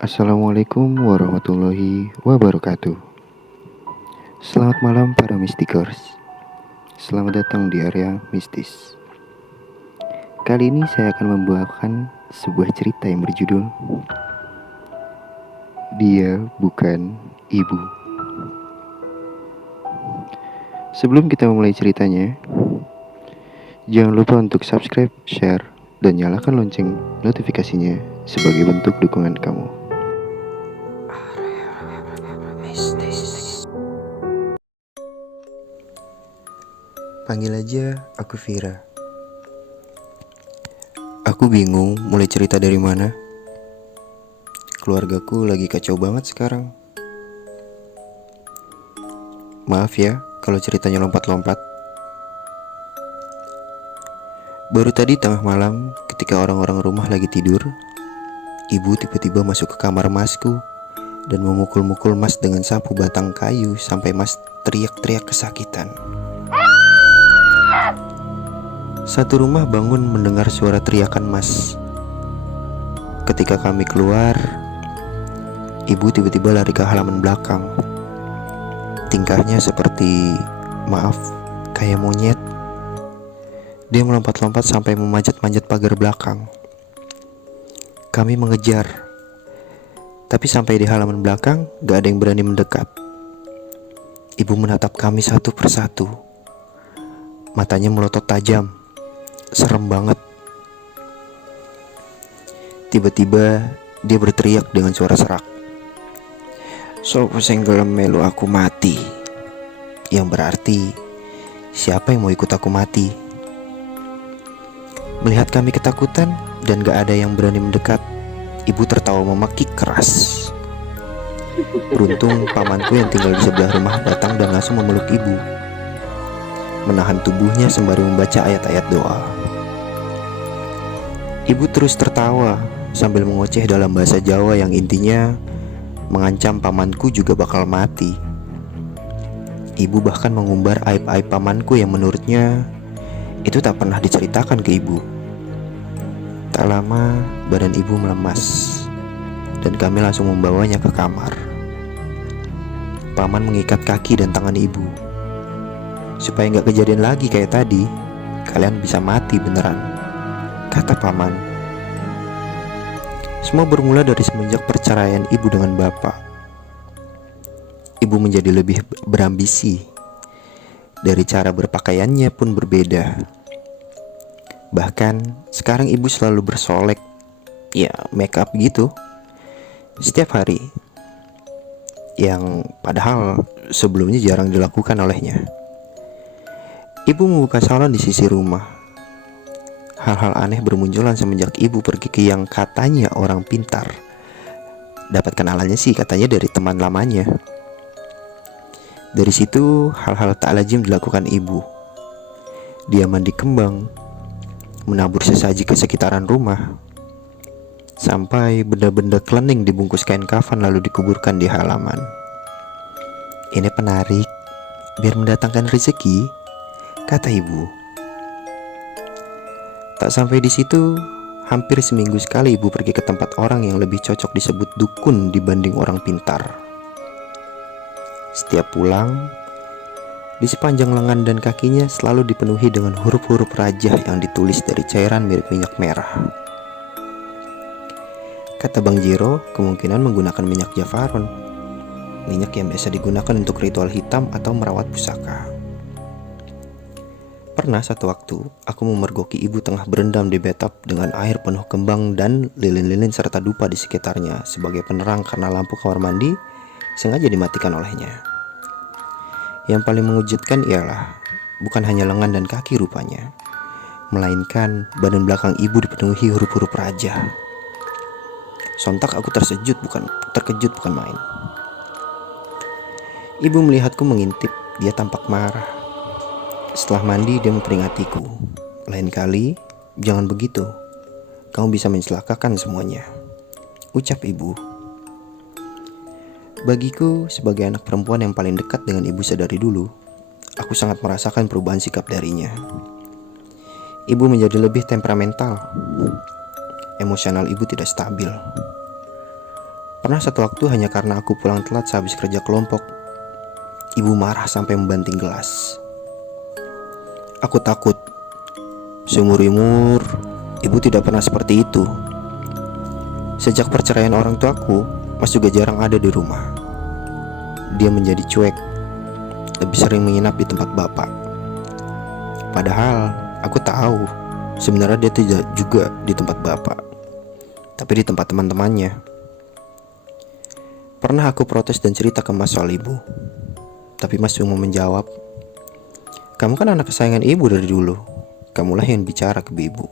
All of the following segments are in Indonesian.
Assalamualaikum warahmatullahi wabarakatuh. Selamat malam para mistikers. Selamat datang di area mistis. Kali ini saya akan membawakan sebuah cerita yang berjudul Dia Bukan Ibu. Sebelum kita memulai ceritanya, jangan lupa untuk subscribe, share, dan nyalakan lonceng notifikasinya sebagai bentuk dukungan kamu. Panggil aja aku Vira. Aku bingung mulai cerita dari mana. Keluargaku lagi kacau banget sekarang. Maaf ya kalau ceritanya lompat-lompat. Baru tadi tengah malam ketika orang-orang rumah lagi tidur, ibu tiba-tiba masuk ke kamar masku dan memukul-mukul mas dengan sapu batang kayu sampai mas teriak-teriak kesakitan. Satu rumah bangun mendengar suara teriakan mas. Ketika kami keluar, ibu tiba-tiba lari ke halaman belakang. Tingkahnya seperti, maaf, kayak monyet. Dia melompat-lompat sampai memanjat-manjat pagar belakang. Kami mengejar, tapi sampai di halaman belakang gak ada yang berani mendekat. Ibu menatap kami satu persatu. Matanya melotot tajam. Serem banget. Tiba-tiba dia berteriak dengan suara serak. "Sopo sing gelem melu aku mati?" Yang berarti, siapa yang mau ikut aku mati? Melihat kami ketakutan dan gak ada yang berani mendekat, ibu tertawa memaki keras. Beruntung pamanku yang tinggal di sebelah rumah datang dan langsung memeluk ibu, menahan tubuhnya sembari membaca ayat-ayat doa. Ibu terus tertawa sambil mengoceh dalam bahasa Jawa yang intinya mengancam pamanku juga bakal mati. Ibu bahkan mengumbar aib-aib pamanku yang menurutnya itu tak pernah diceritakan ke ibu. Tak lama badan ibu melemas dan kami langsung membawanya ke kamar. Paman mengikat kaki dan tangan ibu. "Supaya gak kejadian lagi kayak tadi, kalian bisa mati beneran," kata paman. Semua bermula dari semenjak perceraian ibu dengan bapak. Ibu menjadi lebih berambisi. Dari cara berpakaiannya pun berbeda. Bahkan sekarang ibu selalu bersolek, ya make up gitu, setiap hari. Yang padahal sebelumnya jarang dilakukan olehnya. Ibu membuka salon di sisi rumah. Hal-hal aneh bermunculan semenjak ibu pergi ke yang katanya orang pintar. Dapat kenalannya sih katanya dari teman lamanya. Dari situ hal-hal tak lazim dilakukan ibu. Dia mandi kembang, menabur sesaji ke sekitaran rumah, sampai benda-benda klening dibungkus kain kafan lalu dikuburkan di halaman. "Ini penarik, biar mendatangkan rezeki," kata ibu. Tak sampai di situ, hampir seminggu sekali ibu pergi ke tempat orang yang lebih cocok disebut dukun dibanding orang pintar. Setiap pulang, di sepanjang lengan dan kakinya selalu dipenuhi dengan huruf-huruf rajah yang ditulis dari cairan mirip minyak merah. Kata Bang Jiro, kemungkinan menggunakan minyak Javaron, minyak yang biasa digunakan untuk ritual hitam atau merawat pusaka. Pernah satu waktu, aku memergoki ibu tengah berendam di bathtub dengan air penuh kembang dan lilin-lilin serta dupa di sekitarnya sebagai penerang karena lampu kamar mandi sengaja dimatikan olehnya. Yang paling mengejutkan ialah bukan hanya lengan dan kaki rupanya, melainkan badan belakang ibu dipenuhi huruf-huruf raja. Sontak aku terkejut bukan main. Ibu melihatku mengintip, dia tampak marah. Setelah mandi dia memperingatiku, "Lain kali jangan begitu, kamu bisa mencelakakan semuanya," ucap ibu. Bagiku sebagai anak perempuan yang paling dekat dengan ibu sedari dulu, aku sangat merasakan perubahan sikap darinya. Ibu menjadi lebih temperamental. Emosional ibu tidak stabil. Pernah satu waktu hanya karena aku pulang telat sehabis kerja kelompok, ibu marah sampai membanting gelas. Aku takut. Seumur-umur, ibu tidak pernah seperti itu. Sejak perceraian orang tuaku, Mas juga jarang ada di rumah. Dia menjadi cuek, lebih sering menginap di tempat bapak. Padahal aku tahu sebenarnya dia tidak juga di tempat bapak, tapi di tempat teman-temannya. Pernah aku protes dan cerita ke Mas soal ibu, tapi Mas cuma menjawab, "Kamu kan anak kesayangan ibu dari dulu. Kamulah yang bicara ke ibu."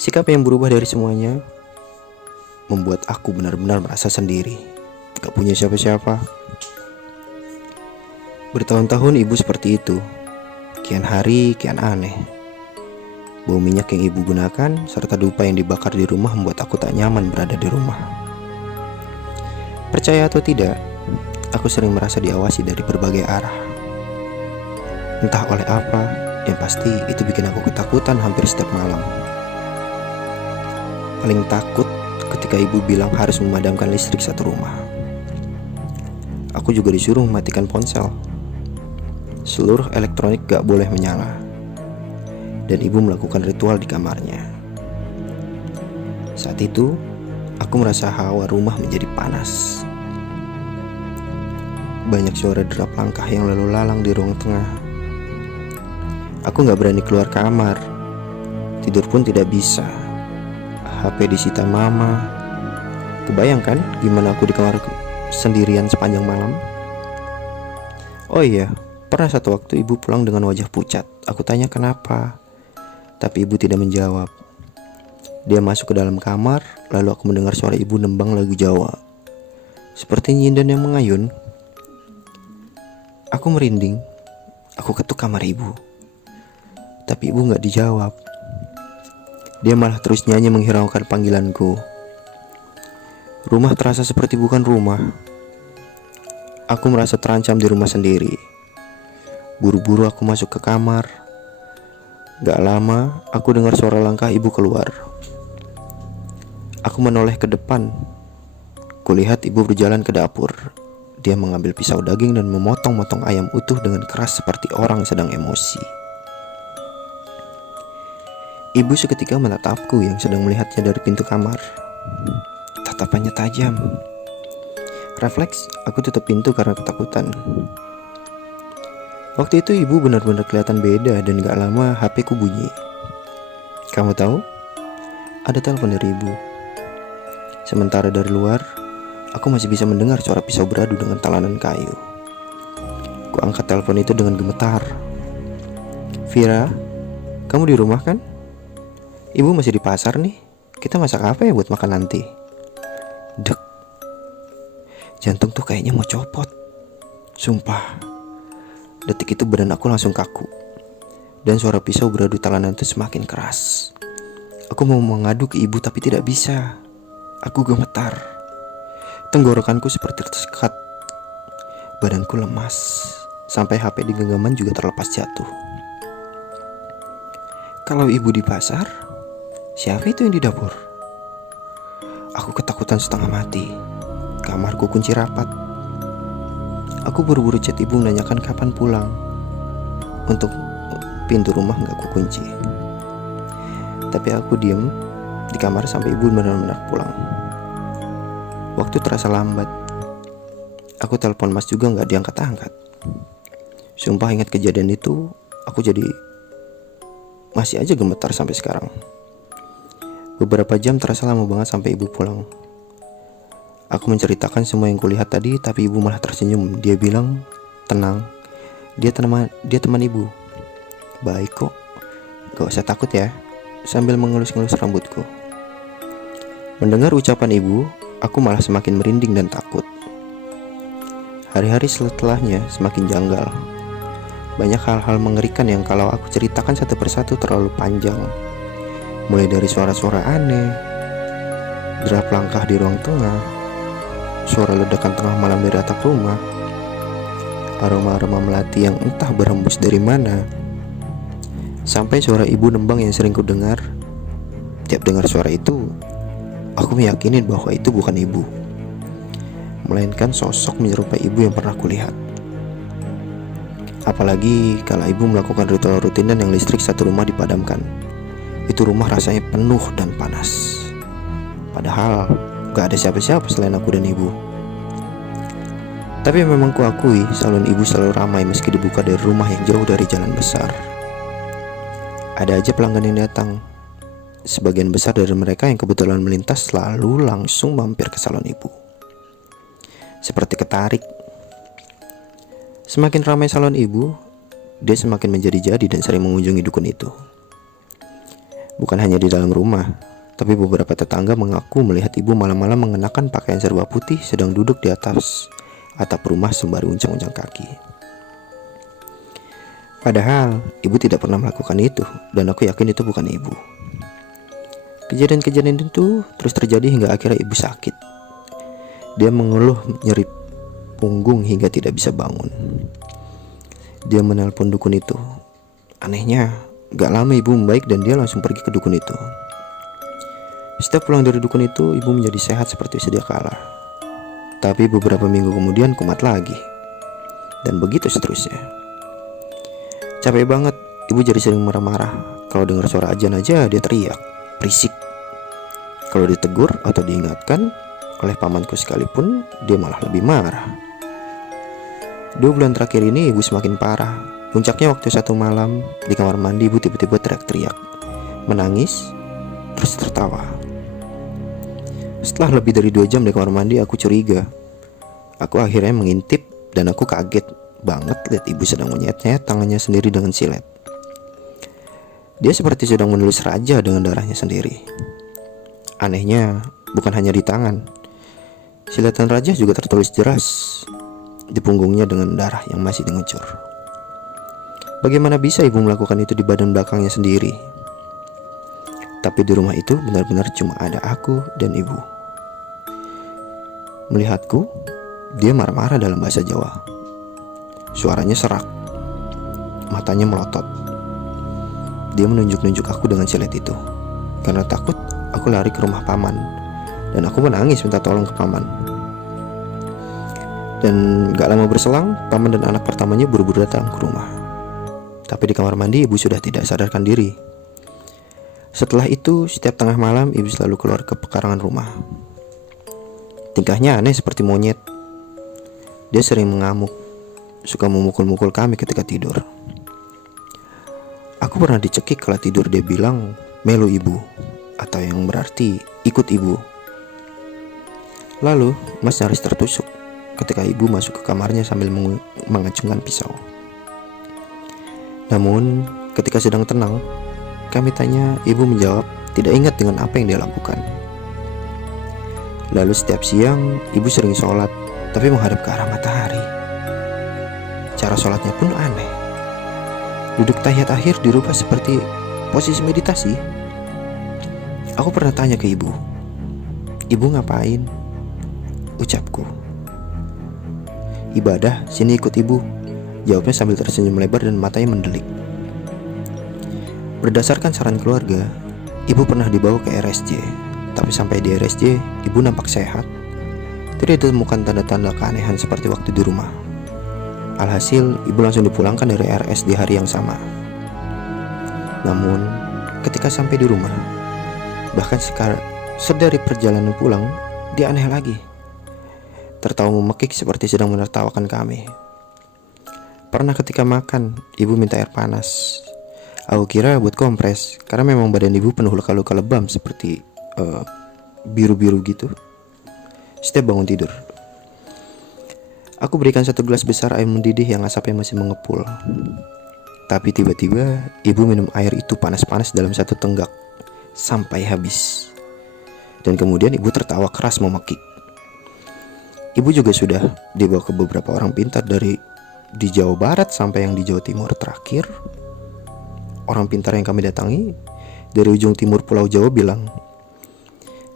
Sikap yang berubah dari semuanya membuat aku benar-benar merasa sendiri, gak punya siapa-siapa. Bertahun-tahun ibu seperti itu. Kian hari kian aneh. Bau minyak yang ibu gunakan serta dupa yang dibakar di rumah membuat aku tak nyaman berada di rumah. Percaya atau tidak, aku sering merasa diawasi dari berbagai arah. Entah oleh apa, yang pasti itu bikin aku ketakutan hampir setiap malam. Paling takut ketika ibu bilang harus memadamkan listrik satu rumah. Aku juga disuruh mematikan ponsel. Seluruh elektronik gak boleh menyala. Dan ibu melakukan ritual di kamarnya. Saat itu, aku merasa hawa rumah menjadi panas. Banyak suara derap langkah yang lalu lalang di ruang tengah. Aku gak berani keluar kamar. Tidur pun tidak bisa. HP disita mama. Kebayangkan gimana aku di kamar sendirian sepanjang malam? Oh iya, pernah satu waktu ibu pulang dengan wajah pucat. Aku tanya kenapa, tapi ibu tidak menjawab. Dia masuk ke dalam kamar, lalu aku mendengar suara ibu nembang lagu Jawa. Seperti nyinden yang mengayun. Aku merinding. Aku ketuk kamar ibu, tapi ibu gak dijawab. Dia malah terus nyanyi menghiraukan panggilanku. Rumah terasa seperti bukan rumah. Aku merasa terancam di rumah sendiri. Buru-buru aku masuk ke kamar. Gak lama, aku dengar suara langkah ibu keluar. Aku menoleh ke depan. Kulihat ibu berjalan ke dapur. Dia mengambil pisau daging dan memotong-motong ayam utuh dengan keras seperti orang sedang emosi. Ibu seketika menatapku yang sedang melihatnya dari pintu kamar. Tatapannya tajam. Refleks, aku tutup pintu karena ketakutan. Waktu itu ibu benar-benar kelihatan beda dan gak lama HP ku bunyi. Kamu tahu? Ada telepon dari ibu. Sementara dari luar, aku masih bisa mendengar suara pisau beradu dengan talanan kayu. Ku angkat telepon itu dengan gemetar. Vira, kamu di rumah kan? Ibu masih di pasar nih. Kita masak apa ya buat makan nanti? Dek. Jantung tuh kayaknya mau copot. Sumpah. Detik itu badan aku langsung kaku. Dan suara pisau beradu talanan itu semakin keras. Aku mau mengadu ke ibu tapi tidak bisa. Aku gemetar. Tenggorokanku seperti tersekat. Badanku lemas. Sampai HP di genggaman juga terlepas jatuh. Kalau ibu di pasar, siapa itu yang di dapur? Aku ketakutan setengah mati. Kamarku kunci rapat. Aku buru-buru chat ibu menanyakan kapan pulang. Untuk pintu rumah gak kukunci. Tapi aku diam di kamar sampai ibu benar-benar pulang. Waktu terasa lambat. Aku telepon Mas juga gak diangkat-angkat. Sumpah ingat kejadian itu, aku jadi masih aja gemetar sampai sekarang. Beberapa jam terasa lama banget sampai ibu pulang. Aku menceritakan semua yang kulihat tadi, tapi ibu malah tersenyum. Dia bilang, tenang, dia teman ibu. Baik kok, gak usah takut ya, sambil mengelus-ngelus rambutku. Mendengar ucapan ibu, aku malah semakin merinding dan takut. Hari-hari setelahnya semakin janggal. Banyak hal-hal mengerikan yang kalau aku ceritakan satu persatu terlalu panjang. Mulai dari suara-suara aneh, derap langkah di ruang tengah, suara ledakan tengah malam dari atap rumah, aroma-aroma melati yang entah berhembus dari mana, sampai suara ibu nembang yang sering ku dengar. Tiap dengar suara itu, aku meyakini bahwa itu bukan ibu, melainkan sosok menyerupai ibu yang pernah kulihat. Apalagi kalau ibu melakukan ritual rutinan yang listrik satu rumah dipadamkan. Itu rumah rasanya penuh dan panas. Padahal gak ada siapa-siapa selain aku dan ibu. Tapi memang kuakui salon ibu selalu ramai meski dibuka dari rumah yang jauh dari jalan besar. Ada aja pelanggan yang datang. Sebagian besar dari mereka yang kebetulan melintas selalu langsung mampir ke salon ibu. Seperti ketarik. Semakin ramai salon ibu, dia semakin menjadi-jadi dan sering mengunjungi dukun itu. Bukan hanya di dalam rumah, tapi beberapa tetangga mengaku melihat ibu malam-malam mengenakan pakaian serba putih sedang duduk di atas atap rumah sembari uncang-uncang kaki. Padahal ibu tidak pernah melakukan itu, dan aku yakin itu bukan ibu. Kejadian-kejadian itu terus terjadi hingga akhirnya ibu sakit. Dia mengeluh nyeri punggung hingga tidak bisa bangun. Dia menelpon dukun itu. Anehnya, gak lama ibu membaik dan dia langsung pergi ke dukun itu. Setiap pulang dari dukun itu, ibu menjadi sehat seperti sedia kala. Tapi beberapa minggu kemudian kumat lagi. Dan begitu seterusnya. Capek banget, ibu jadi sering marah-marah. Kalau dengar suara azan aja dia teriak, berisik. Kalau ditegur atau diingatkan oleh pamanku sekalipun, dia malah lebih marah. 2 bulan terakhir ini ibu semakin parah. Puncaknya waktu satu malam di kamar mandi ibu tiba-tiba teriak-teriak, menangis, terus tertawa. Setelah lebih dari 2 jam di kamar mandi, aku curiga. Aku akhirnya mengintip dan aku kaget banget lihat ibu sedang menyet-nyet tangannya sendiri dengan silet. Dia seperti sedang menulis raja dengan darahnya sendiri. Anehnya, bukan hanya di tangan. Siletan raja juga tertulis jelas di punggungnya dengan darah yang masih mengucur. Bagaimana bisa ibu melakukan itu di badan belakangnya sendiri? Tapi di rumah itu benar-benar cuma ada aku dan ibu. Melihatku, dia marah-marah dalam bahasa Jawa. Suaranya serak, matanya melotot. Dia menunjuk-nunjuk aku dengan silet itu. Karena takut, aku lari ke rumah paman dan aku menangis minta tolong ke paman. Dan gak lama berselang, paman dan anak pertamanya buru-buru datang ke rumah. Tapi di kamar mandi ibu sudah tidak sadarkan diri. Setelah itu, setiap tengah malam ibu selalu keluar ke pekarangan rumah. Tingkahnya aneh seperti monyet. Dia sering mengamuk, suka memukul-mukul kami ketika tidur. Aku pernah dicekik kala tidur. Dia bilang melu ibu, atau yang berarti ikut ibu. Lalu Mas nyaris tertusuk ketika ibu masuk ke kamarnya sambil mengacungkan pisau. Namun ketika sedang tenang, kami tanya, ibu menjawab tidak ingat dengan apa yang dia lakukan. Lalu setiap siang ibu sering sholat, tapi menghadap ke arah matahari. Cara sholatnya pun aneh. Duduk tahiyat akhir dirubah seperti posisi meditasi. Aku pernah tanya ke ibu ngapain? Ucapku, ibadah, sini ikut ibu. Jawabnya sambil tersenyum lebar dan matanya mendelik. Berdasarkan saran keluarga, ibu pernah dibawa ke RSJ. Tapi sampai di RSJ, ibu nampak sehat. Tidak ditemukan tanda-tanda keanehan seperti waktu di rumah. Alhasil, ibu langsung dipulangkan dari RS di hari yang sama. Namun, ketika sampai di rumah, bahkan sedari perjalanan pulang, dia aneh lagi. Tertawa memekik seperti sedang menertawakan kami. Pernah ketika makan, ibu minta air panas. Aku kira buat kompres, karena memang badan ibu penuh luka-luka lebam seperti biru-biru gitu setiap bangun tidur. Aku berikan 1 gelas besar air mendidih yang asapnya masih mengepul. Tapi tiba-tiba ibu minum air itu panas-panas dalam 1 tenggak sampai habis. Dan kemudian ibu tertawa keras memekik. Ibu juga sudah dibawa ke beberapa orang pintar dari di Jawa Barat sampai yang di Jawa Timur. Terakhir, orang pintar yang kami datangi dari ujung timur Pulau Jawa bilang,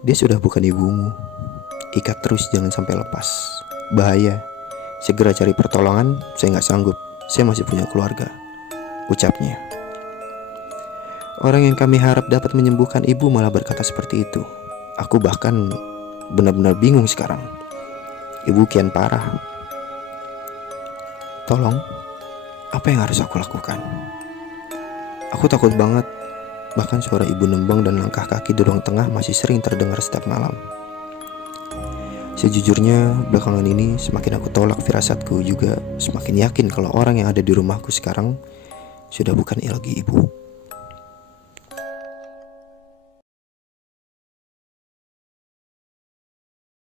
dia sudah bukan ibumu. Ikat terus, jangan sampai lepas. Bahaya. Segera cari pertolongan, saya gak sanggup. Saya masih punya keluarga, ucapnya. Orang yang kami harap dapat menyembuhkan ibu malah berkata seperti itu. Aku bahkan benar-benar bingung sekarang. Ibu kian parah. Tolong, apa yang harus aku lakukan? Aku takut banget. Bahkan suara ibu nembang dan langkah kaki di ruang tengah masih sering terdengar setiap malam. Sejujurnya, belakangan ini semakin aku tolak firasatku, juga semakin yakin kalau orang yang ada di rumahku sekarang sudah bukan lagi ibu.